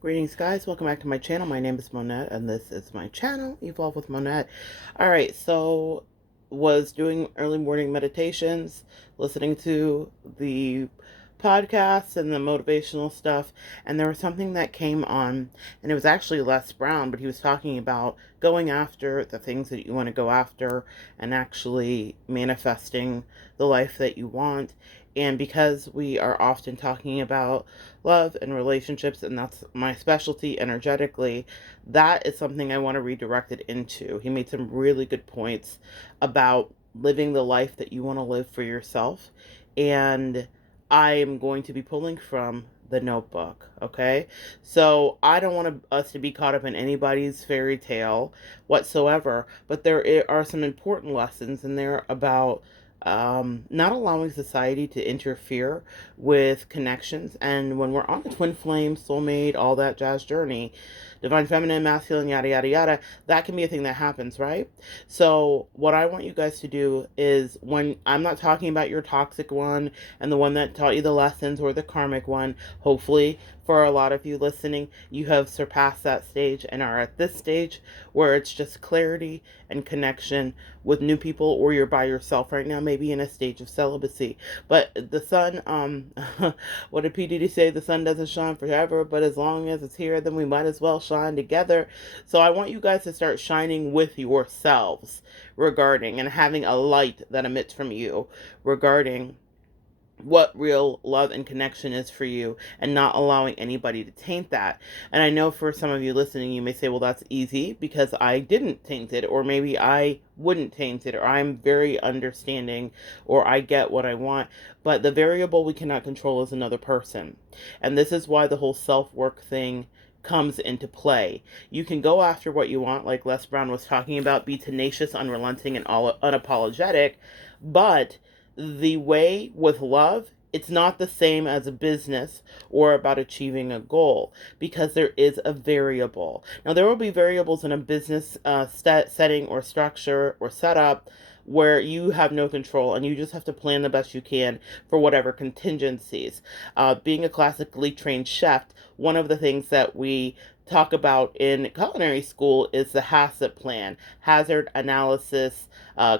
Greetings, guys. Welcome back to my channel. My name is Monette, and this is my channel, Evolve with Monette. All right, so was doing early morning meditations, listening to the podcasts and the motivational stuff, and there was something that came on, and it was actually Les Brown, but he was talking about going after the things that you want to go after and actually manifesting the life that you want. And because we are often talking about love and relationships, and that's my specialty energetically, that is something I want to redirect it into. He made some really good points about living the life that you want to live for yourself. And I am going to be pulling from the notebook. Okay. So I don't want us to be caught up in anybody's fairy tale whatsoever, but there are some important lessons in there about not allowing society to interfere with connections. And when we're on the twin flame, soulmate, all that jazz journey, divine feminine, masculine, yada, yada, yada, that can be a thing that happens, right? So, what I want you guys to do is, when I'm not talking about your toxic one and the one that taught you the lessons or the karmic one, hopefully for a lot of you listening, you have surpassed that stage and are at this stage where it's just clarity and connection with new people, or you're by yourself right now, maybe in a stage of celibacy. But the sun, what did P. Diddy say? The sun doesn't shine forever, but as long as it's here, then we might as well shine together. So I want you guys to start shining with yourselves regarding and having a light that emits from you regarding what real love and connection is for you, and not allowing anybody to taint that. And I know for some of you listening, you may say, well, that's easy because I didn't taint it, or maybe I wouldn't taint it, or I'm very understanding, or I get what I want. But the variable we cannot control is another person. And this is why the whole self-work thing comes into play. You can go after what you want, like Les Brown was talking about, be tenacious, unrelenting, and all unapologetic, but the way with love, it's not the same as a business or about achieving a goal, because there is a variable. Now, there will be variables in a business setting or structure or setup where you have no control and you just have to plan the best you can for whatever contingencies. Being a classically trained chef, one of the things that we talk about in culinary school is the HACCP plan, hazard analysis,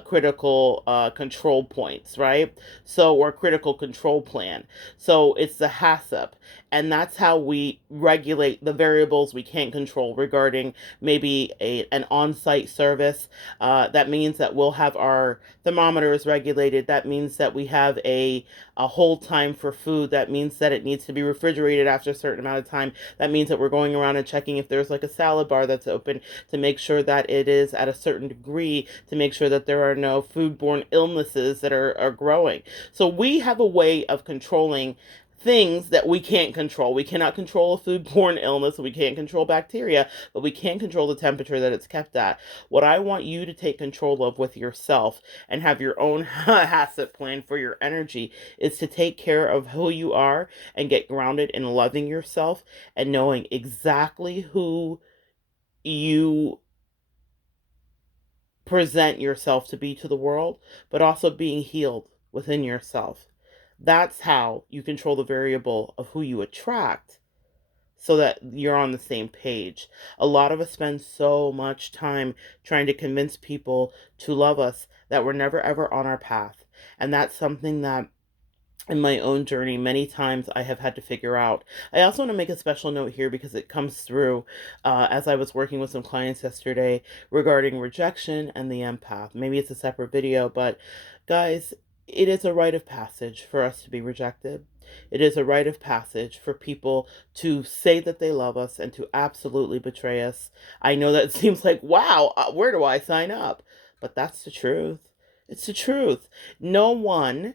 critical control points, right? So, or critical control plan. So it's the HACCP. And that's how we regulate the variables we can't control regarding maybe an on site service. That means that we'll have our thermometers regulated. That means that we have a hold time for food. That means that it needs to be refrigerated after a certain amount of time. That means that we're going around and checking if there's like a salad bar that's open to make sure that it is at a certain degree, to make sure that there are no foodborne illnesses that are growing. So we have a way of controlling things that we can't control. We cannot control a foodborne illness, we can't control bacteria, but we can control the temperature that it's kept at. What I want you to take control of with yourself and have your own HACCP plan for your energy is to take care of who you are and get grounded in loving yourself and knowing exactly who you present yourself to be to the world, but also being healed within yourself. That's how you control the variable of who you attract, so that you're on the same page. A lot of us spend so much time trying to convince people to love us that we're never ever on our path. And that's something that in my own journey, many times I have had to figure out. I also want to make a special note here because it comes through as I was working with some clients yesterday regarding rejection and the empath. Maybe it's a separate video, but guys, it is a rite of passage for us to be rejected. It is a rite of passage for people to say that they love us and to absolutely betray us. I know that seems like, wow, where do I sign up? But that's the truth. It's the truth. No one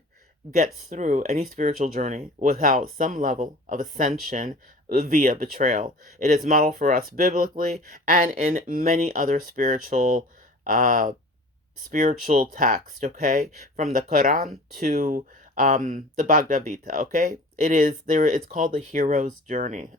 gets through any spiritual journey without some level of ascension via betrayal. It is modeled for us biblically and in many other uh spiritual text, okay? From the Quran to the Bhagavad Gita, okay? It is there. It's called the hero's journey.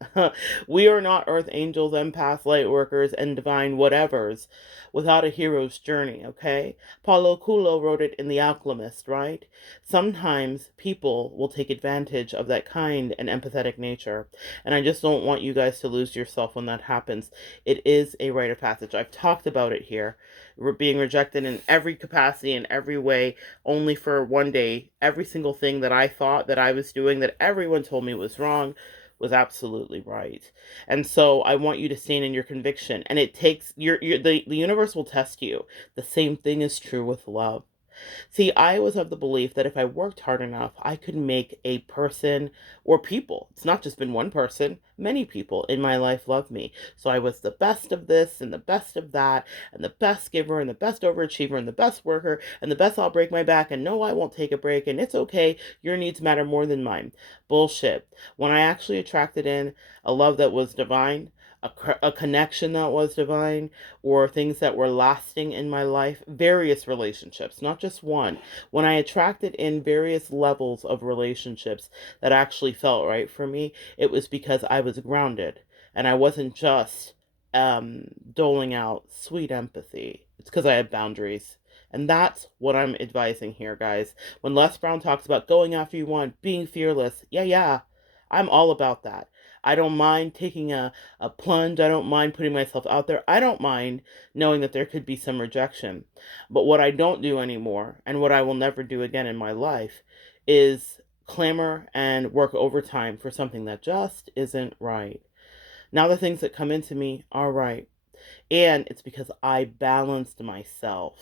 We are not earth angels, empaths, light workers, and divine whatevers without a hero's journey. Okay, Paulo Coelho wrote it in The Alchemist, right? Sometimes people will take advantage of that kind and empathetic nature, and I just don't want you guys to lose yourself when that happens. It is a rite of passage. I've talked about it here. We're being rejected in every capacity, in every way, only for one day. Every single thing that I thought that I was doing that everyone told me was wrong was absolutely right. And so I want you to stand in your conviction. And it takes the universe will test you. The same thing is true with love. See, I was of the belief that if I worked hard enough, I could make a person or people, it's not just been one person, many people in my life love me. So I was the best of this and the best of that, and the best giver and the best overachiever and the best worker and the best I'll break my back and no, I won't take a break and it's okay. Your needs matter more than mine. Bullshit. When I actually attracted in a love that was divine, a connection that was divine, or things that were lasting in my life, various relationships, not just one. When I attracted in various levels of relationships that actually felt right for me, it was because I was grounded and I wasn't just doling out sweet empathy. It's because I had boundaries. And that's what I'm advising here, guys. When Les Brown talks about going after you want, being fearless, yeah, I'm all about that. I don't mind taking a plunge. I don't mind putting myself out there. I don't mind knowing that there could be some rejection. But what I don't do anymore, and what I will never do again in my life, is clamor and work overtime for something that just isn't right. Now the things that come into me are right. And it's because I balanced myself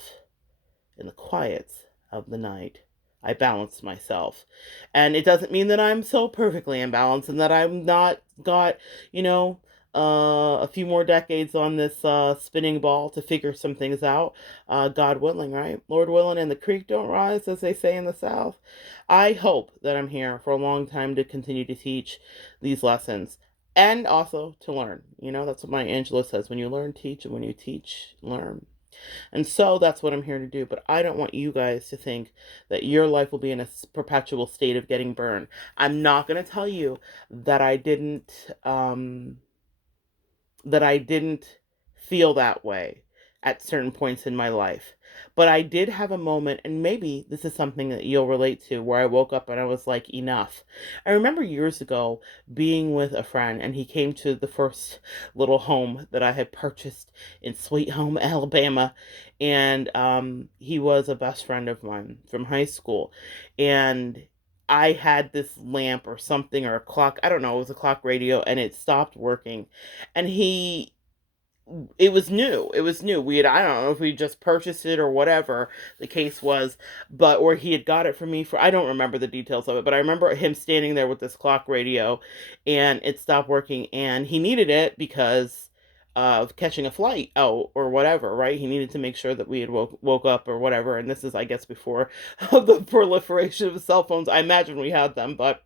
in the quiets of the night. I balanced myself. And it doesn't mean that I'm so perfectly imbalanced and that I'm not got, you know, a few more decades on this spinning ball to figure some things out. God willing, right? Lord willing, and the creek don't rise, as they say in the South. I hope that I'm here for a long time to continue to teach these lessons and also to learn. You know, that's what my Angela says: when you learn, teach, and when you teach, learn. And so that's what I'm here to do. But I don't want you guys to think that your life will be in a perpetual state of getting burned. I'm not going to tell you that that I didn't feel that way at certain points in my life. But I did have a moment, and maybe this is something that you'll relate to, where I woke up and I was like, enough. I remember years ago being with a friend, and he came to the first little home that I had purchased in Sweet Home, Alabama. And he was a best friend of mine from high school. And I had this lamp or something or a clock, I don't know, it was a clock radio, and it stopped working. And it was new. It was new. I don't know if we just purchased it or whatever the case was, but, or he had got it for me for, I don't remember the details of it, but I remember him standing there with this clock radio and it stopped working and he needed it because of catching a flight out or whatever, right? He needed to make sure that we had woke up or whatever. And this is, I guess, before the proliferation of cell phones. I imagine we had them, but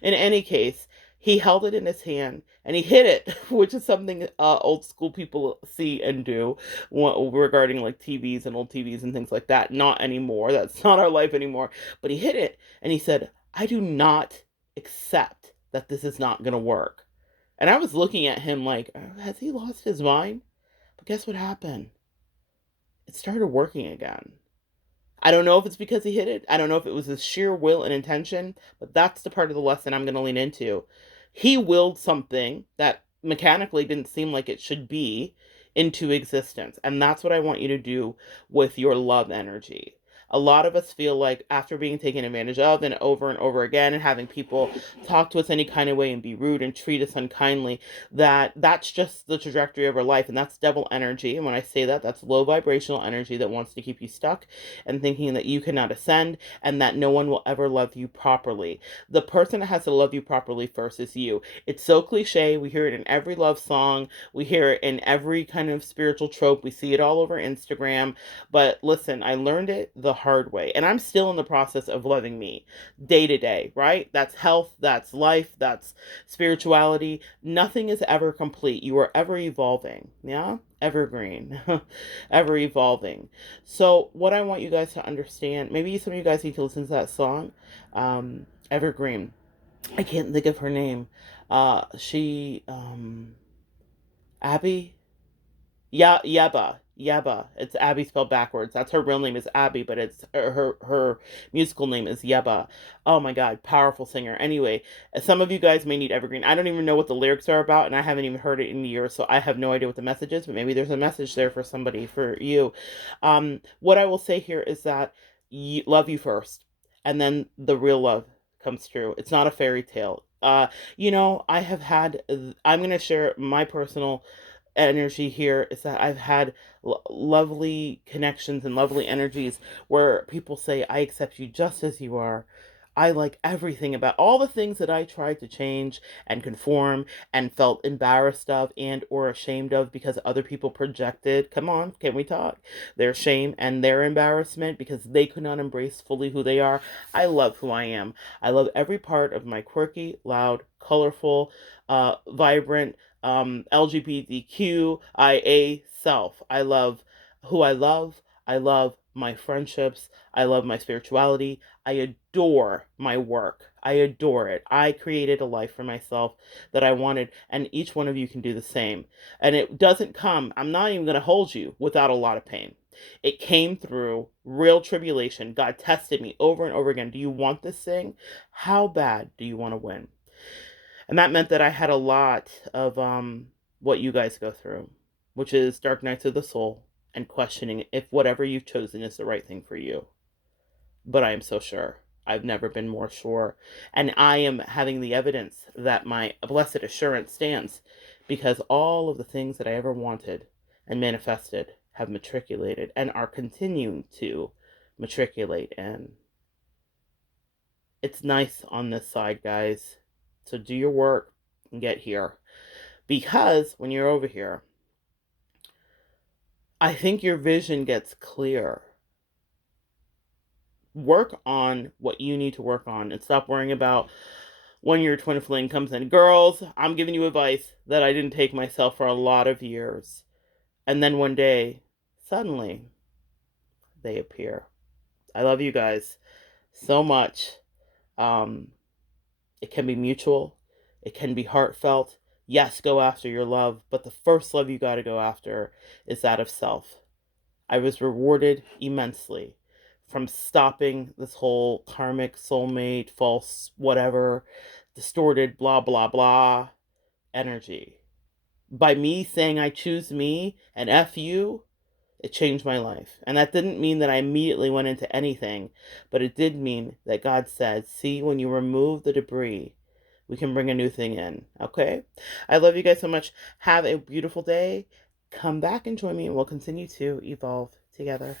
in any case, he held it in his hand and he hit it, which is something old school people see and do regarding like TVs and old TVs and things like that. Not anymore. That's not our life anymore. But he hit it and he said, I do not accept that this is not going to work. And I was looking at him like, has he lost his mind? But guess what happened? It started working again. I don't know if it's because he hit it. I don't know if it was his sheer will and intention, but that's the part of the lesson I'm going to lean into. He willed something that mechanically didn't seem like it should be into existence. And that's what I want you to do with your love energy. A lot of us feel like after being taken advantage of and over again and having people talk to us any kind of way and be rude and treat us unkindly, that that's just the trajectory of our life. And that's devil energy. And when I say that, that's low vibrational energy that wants to keep you stuck and thinking that you cannot ascend and that no one will ever love you properly. The person that has to love you properly first is you. It's so cliche. We hear it in every love song. We hear it in every kind of spiritual trope. We see it all over Instagram. But listen, I learned it the hard way. And I'm still in the process of loving me day to day, right? That's health, that's life, that's spirituality. Nothing is ever complete. You are ever evolving. Yeah? Evergreen. Ever evolving. So what I want you guys to understand, maybe some of you guys need to listen to that song, Evergreen. I can't think of her name. She Abby. Yeah, Yeba. It's Abby spelled backwards. That's her real name is Abby, but it's her musical name is Yeba. Oh my God, powerful singer. Anyway, some of you guys may need Evergreen. I don't even know what the lyrics are about, and I haven't even heard it in years, so I have no idea what the message is. But maybe there's a message there for somebody, for you. What I will say here is that love you first, and then the real love comes true. It's not a fairy tale. I have had. I'm gonna share my personal energy here is that I've had lovely connections and lovely energies where people say, I accept you just as you are. I like everything about all the things that I tried to change and conform and felt embarrassed of and or ashamed of because other people projected, come on, can we talk? Their shame and their embarrassment because they could not embrace fully who they are. I love who I am. I love every part of my quirky, loud, colorful, vibrant, LGBTQIA self. I love who I love. I love my friendships. I love my spirituality. I adore my work. I adore it. I created a life for myself that I wanted, and each one of you can do the same. And it doesn't come, I'm not even going to hold you, without a lot of pain. It came through real tribulation. God tested me over and over again. Do you want this thing? How bad do you want to win? And that meant that I had a lot of what you guys go through, which is dark nights of the soul and questioning if whatever you've chosen is the right thing for you. But I am so sure. I've never been more sure. And I am having the evidence that my blessed assurance stands because all of the things that I ever wanted and manifested have matriculated and are continuing to matriculate. And it's nice on this side, guys. So do your work and get here. Because when you're over here, I think your vision gets clear. Work on what you need to work on and stop worrying about when your twin flame comes in. Girls, I'm giving you advice that I didn't take myself for a lot of years. And then one day, suddenly, they appear. I love you guys so much. Um, it can be mutual, it can be heartfelt. Yes, go after your love, but the first love you got to go after is that of self. I was rewarded immensely from stopping this whole karmic, soulmate, false, whatever, distorted, blah, blah, blah energy. By me saying I choose me and F you, it changed my life. And that didn't mean that I immediately went into anything, but it did mean that God said, see, when you remove the debris, we can bring a new thing in. Okay? I love you guys so much. Have a beautiful day. Come back and join me, and we'll continue to evolve together.